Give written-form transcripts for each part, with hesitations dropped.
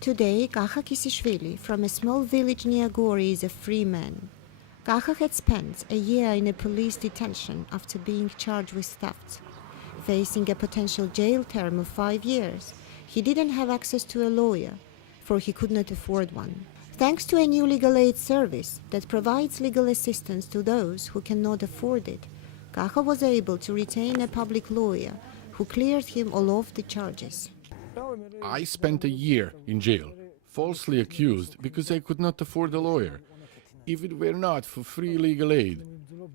Today, Kahka Kisishvili from a small village near Gori is a free man. Kahka had spent a year in a police detention after being charged with theft. Facing a potential jail term of 5 years, he didn't have access to a lawyer, for he could not afford one. Thanks to a new legal aid service that provides legal assistance to those who cannot afford it, Kahka was able to retain a public lawyer who cleared him all of the charges. I spent a year in jail, falsely accused because I could not afford a lawyer. If it were not for free legal aid,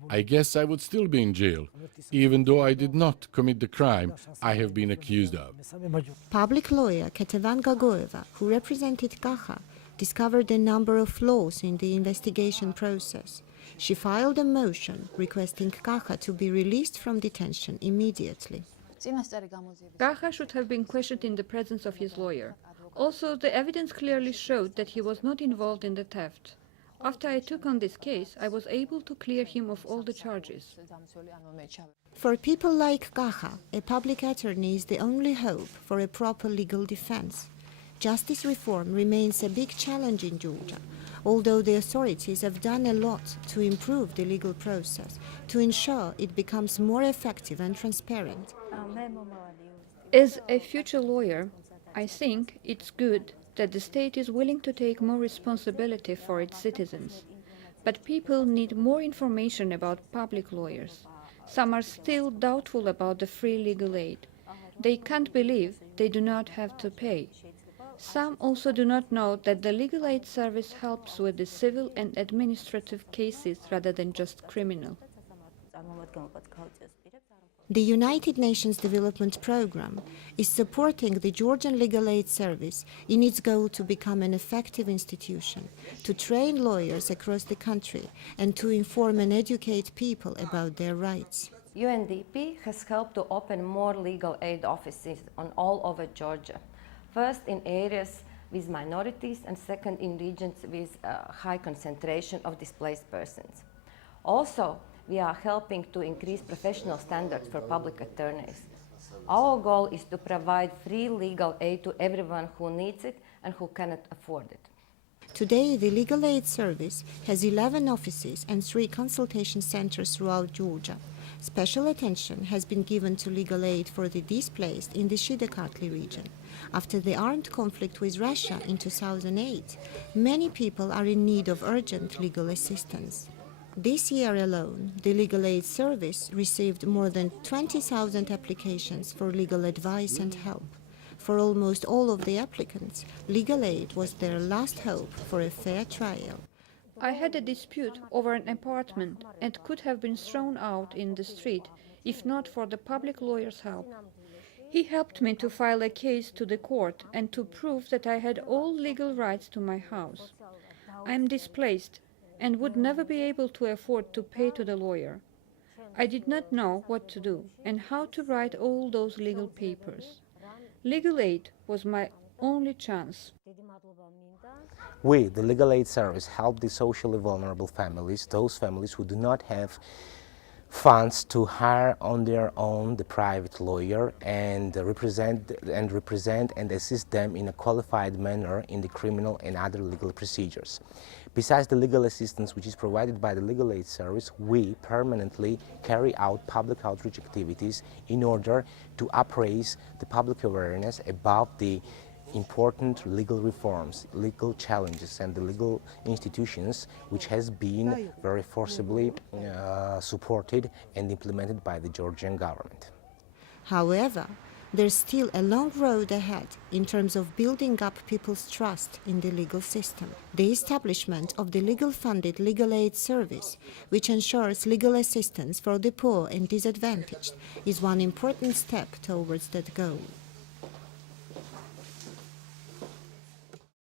I guess I would still be in jail, even though I did not commit the crime I have been accused of. Public lawyer Ketevan Gagoeva, who represented Kahka, discovered a number of flaws in the investigation process. She filed a motion requesting Kahka to be released from detention immediately. Kahka should have been questioned in the presence of his lawyer. Also, the evidence clearly showed that he was not involved in the theft. After I took on this case, I was able to clear him of all the charges. For people like Kahka, a public attorney is the only hope for a proper legal defense. Justice reform remains a big challenge in Georgia, although the authorities have done a lot to improve the legal process, to ensure it becomes more effective and transparent. As a future lawyer, I think it's good that the state is willing to take more responsibility for its citizens. But people need more information about public lawyers. Some are still doubtful about the free legal aid. They can't believe they do not have to pay. Some also do not know that the legal aid service helps with the civil and administrative cases rather than just criminal. The United Nations Development Programme is supporting the Georgian Legal Aid Service in its goal to become an effective institution, to train lawyers across the country, and to inform and educate people about their rights. UNDP has helped to open more legal aid offices all over Georgia. First in areas with minorities and second in regions with a high concentration of displaced persons. Also, we are helping to increase professional standards for public attorneys. Our goal is to provide free legal aid to everyone who needs it and who cannot afford it. Today, the Legal Aid Service has 11 offices and 3 consultation centers throughout Georgia. Special attention has been given to legal aid for the displaced in the Irakli region. After the armed conflict with Russia in 2008, many people are in need of urgent legal assistance. This year alone, the Legal Aid Service received more than 20,000 applications for legal advice and help. For almost all of the applicants, legal aid was their last hope for a fair trial. I had a dispute over an apartment and could have been thrown out in the street if not for the public lawyer's help. He helped me to file a case to the court and to prove that I had all legal rights to my house. I am displaced and would never be able to afford to pay to the lawyer. I did not know what to do and how to write all those legal papers. Legal aid was my only chance. We, the Legal Aid Service, help the socially vulnerable families, those families who do not have funds to hire on their own the private lawyer and represent and assist them in a qualified manner in the criminal and other legal procedures. Besides the legal assistance which is provided by the Legal Aid Service, we permanently carry out public outreach activities in order to upraise the public awareness about the important legal reforms, legal challenges and the legal institutions which has been very forcibly supported and implemented by the Georgian government. However, there's still a long road ahead in terms of building up people's trust in the legal system. The establishment of the legal-funded Legal Aid Service, which ensures legal assistance for the poor and disadvantaged, is one important step towards that goal.